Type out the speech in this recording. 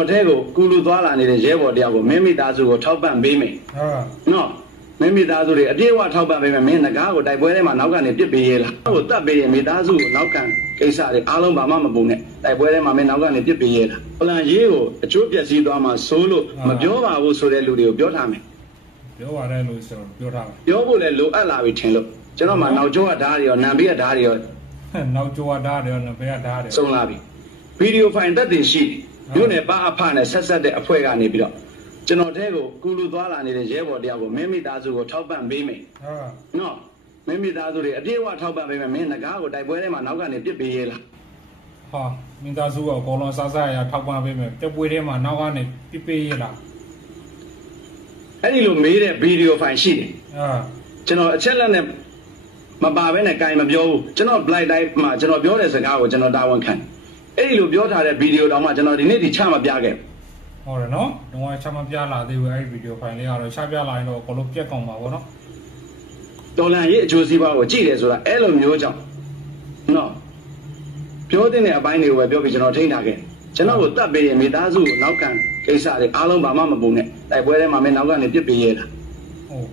တော်ထဲကိုကူလူသွားလာနေတဲ့ရဲဘော်တယောက်ကိုမင်းမိသားစုကိုထောက်ပံ့ပေးမယ်ဟာနော်မင်းမိသားစုတွေအပြည့်အဝထောက်ပံ့ပေးမယ်မင်းငကားကိုတိုက်ပွဲထဲမှာနောက်ကနေပြစ်ပေးရလားဟိုတတ်ပေးရင်မိသားစုကိုနောက်ကန်ကိစ္စတွေအားလုံးဘာမှမပူနဲ့တိုက်ပွဲထဲမှာမင်းနောက်ကနေပြစ်ပေးရလားပလန်ရေးကိုအကျိုးပျက်စီးသွားမှစိုးလို့မပြောပါဘူးဆိုတဲ့လူတွေကိုပြောထားမယ်ပြောပါတယ်လို့ဆိုတော့ပြောထားတယ်ပြောဖို့လည်းလိုအပ်လာပြီထင်လို့ကျွန်တော်မှနောက်ကျောကဓာတ်တွေရောနံပေးကဓာတ်တွေရောဟဲ့နောက်ကြွားတာတယ်နော်ဘယ်ကတားတယ်စုံလာပြီဗီဒီယိုဖိုင်တက်တင်ရှိ မြို့နယ်ပါအဖနဲ့ဆက်ဆက်တဲ့အဖွဲ့ကနေပြီးတော့ကျွန်တော်တဲကိုကူလူသွားလာနေတဲ့ရဲဘော်တယောက်ကိုမင်းမိသားစုကိုထောက်ပံ့ပေးမယ်ဟာနော်မင်းမိသားစုတွေအပြည့်အဝထောက်ပံ့ပေးမယ်မင်းငကားကိုတိုက်ပွဲထဲမှာနောက်ကနေပြစ်ပေးရလားဟာမင်းသားစုကကောလုံးစားစားရထောက်ပံ့ပေးမယ်တက်ပွေးထဲမှာနောက်ကနေပြစ်ပေးရလားအဲ့ဒီလိုမေးတဲ့ဗီဒီယိုဖိုင်ရှိတယ်ဟာကျွန်တော်အချက်လက်နဲ့မပါဘဲနဲ့ကြိုင်မပြောဘူးကျွန်တော် blind တိုင်းမှာကျွန်တော်ပြောတဲ့စကားကိုကျွန်တော်တာဝန်ခံ အဲ့ဒီလိုပြောထားတဲ့ဗီဒီယိုတောင်မှကျွန်တော်ဒီနေ့ဒီချမပြခဲ့ဘူးဟုတ်တယ်နော်တော့ချမပြလာသေးဘူးအဲ့ဒီဗီဒီယိုဖိုင်လေးကတော့ချပြလာရင်တော့ကောလုံးပြက်ကောင်ပါဗောနော်တော်လန်ရေးအကျိုးစီးပွားကိုကြည့်တယ်ဆိုတာအဲ့လိုမျိုးကြောင့်နော်ပြောတဲ့အပိုင်းတွေကိုပဲပြောပြီးကျွန်တော်ထိန်းထားခဲ့ကျွန်တော်ကိုတတ်ပေးရင်မိသားစုကိုနောက်ကန်ကိစ္စတွေအားလုံးဘာမှမပူနဲ့တိုက်ပွဲထဲမှာမင်းနောက်ကနေပြစ်ပေးရတာဟုတ်